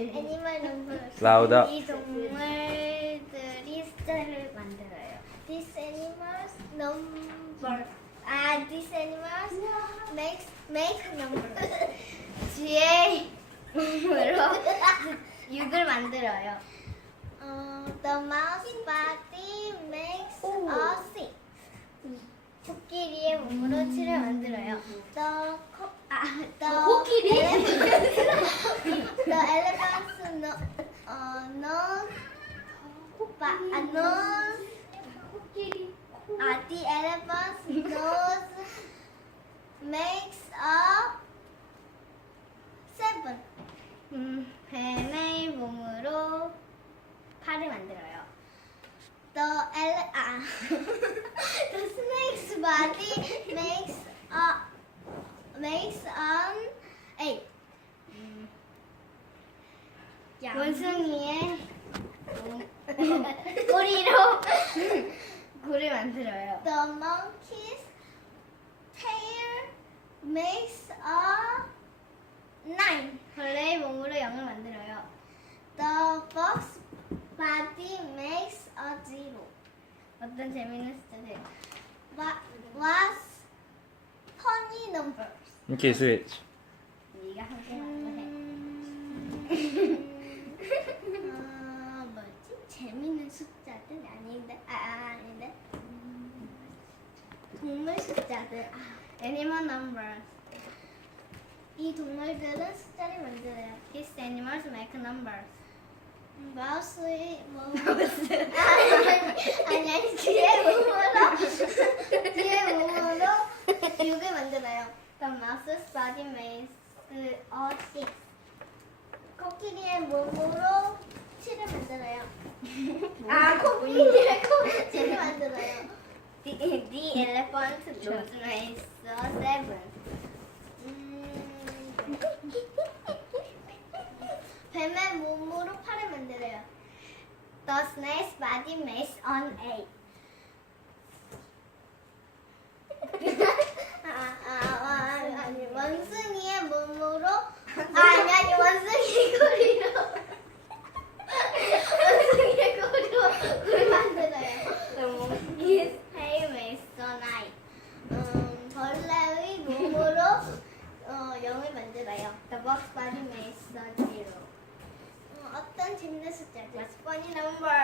애니멀 넘버. Louder. 이 동물들이 숫자를 만들어요. These animals number. 아, these animals makes make number. 뒤에 으로 6을 만들어요. 어, the mouse body makes a six. 코끼리의 몸으로 7을 만들어요. The co- 아, the 코끼리? the elephant's no, 어, nose, 바, 아, nose. 아, the elephant's nose makes a seven. 음, 뱀의 몸으로 8을 만들어요. The ele 아, the snake's body makes a makes an eight. 음, 원숭이의 몸- 꼬리로 굴을 만들어요. The monkey's tail makes a nine. 벌레의 몸으로 0을 만들어요. The fox body makes a zero. 어떤 재밌는 숫자들? What was funny numbers? Okay, switch. 네가 함께 말해. 아 뭐지? 재밌는 숫자들 아닌데? 아, 아 아닌데? 동물 숫자들. 아, animal numbers. 이 동물들은 숫자를 만들어요. These animals make numbers. 마우스의 뭐 마우스 아니 아니 뒤에 몸으로 뒤에 몸으로 6을 만들어요. The mouse's body makes a six. 코끼리의 몸으로 7을 만들어요. 아 코끼리의 코끼리를 만들어요. The, the elephant nose makes a seven. 음, 뱀의 몸으로 8을 만들어요. The snake's body makes an eight. 어, 0을 만들어요. The box body makes a zero. 어, 어떤 재밌는 숫자들? What's funny numbers?